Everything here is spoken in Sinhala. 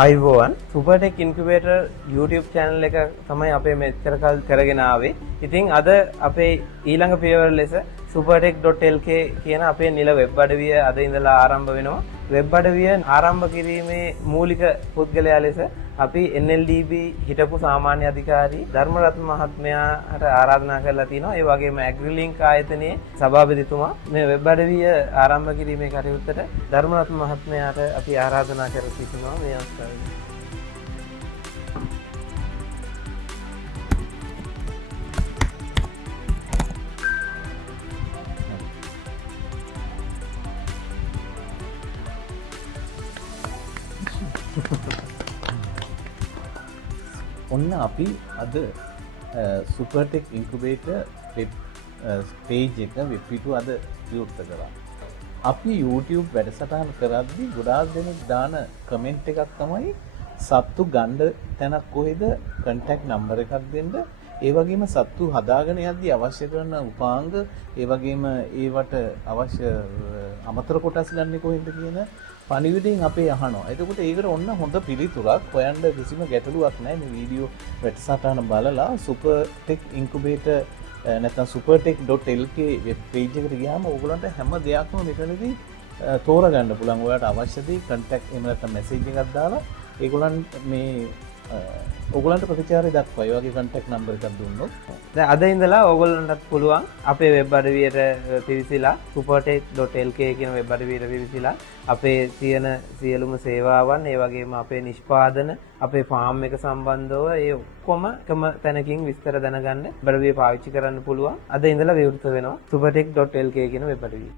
අයිබෝවන් සුපර්ටෙක් ඉන්කියුබේටර් YouTube channel එක තමයි අපේ මෙච්චර කල් කරගෙන ආවේ. ඉතින් අද අපේ ඊළඟ පියවර ලෙස supertech.lk කියන අපේ නිල වෙබ් අඩවිය අද ඉඳලා ආරම්භ වෙනවා. වෙබ් අඩවිය ආරම්භ කිරීමේ මූලික පුද්ගලයා ලෙස අපි NLDB හිටපු සාමාන්‍ය අධිකාරී ධර්මරත්න මහත්මයාට ආරාධනා කරලා තිනවා. ඒ වගේම ඇග්‍රිලින්ක් ආයතනයේ සභාපතිතුමා මේ වෙබ් අඩවිය ආරම්භ කිරීමේ කටයුත්තට ධර්මරත්න මහත්මයාට අපි ආරාධනා කර සිටිනවා මේ අවස්ථාවේ. ඔන්න අපි අද සුපර්ටෙක් ඉන්කුබේටර් වෙබ් පේජ් එක වෙබ් පිටුව අද විවෘත කරා. අපි YouTube වැඩසටහන කරද්දී ගොඩාක් දෙනෙක් දාන කමෙන්ට් එකක් තමයි සත්තු ගන්න තැනක් කොහෙද කන්ටැක්ට් නම්බර් එකක් දෙන්න. ඒ වගේම සත්තු හදාගෙන යද්දී අවශ්‍ය කරන උපාංග ඒ වගේම ඒවට අවශ්‍ය අමතර කොටස් ගන්න කොහෙන්ද කියන පණිවිඩයෙන් අපේ අහනවා. එතකොට ඒකට ඔන්න හොඳ පිළිතුරක් හොයන්න කිසිම ගැටලුවක් නැහැ. මේ වීඩියෝ වැඩසටහන බලලා සුපර්ටෙක් ඉන්කියුබේටර් නැත්නම් supertech.lk වෙබ් පේජ් එකට ගියාම ඕගොල්ලන්ට හැම දෙයක්ම මෙතනදී තෝරගන්න පුළුවන්. ඔයාලට අවශ්‍ය දේ කන්ටැක්ට් එහෙම නැත්නම් මැසේජ් එකක් දාලා ඒගොල්ලන් මේ ඔයගොල්ලන්ට ප්‍රතිචාරය දක්වයි. ඒ වගේ කන්ටැක්ට් නම්බර් එකක් දුන්නොත් දැන් අද ඉඳලා ඕගොල්ලන්ටත් පුළුවන් අපේ වෙබ් අඩවියට පිවිසිලා supertech.lk කියන වෙබ් අඩවියට පිවිසිලා අපේ තියෙන සියලුම සේවාවන් ඒ වගේම අපේ නිෂ්පාදන අපේ ෆාම් එක සම්බන්ධව ඒ ඔක්කොම එකම තැනකින් විස්තර දැනගන්න වෙබ් අඩවිය පාවිච්චි කරන්න පුළුවන්. අද ඉඳලා විවෘත වෙනවා supertech.lk කියන වෙබ් අඩවිය.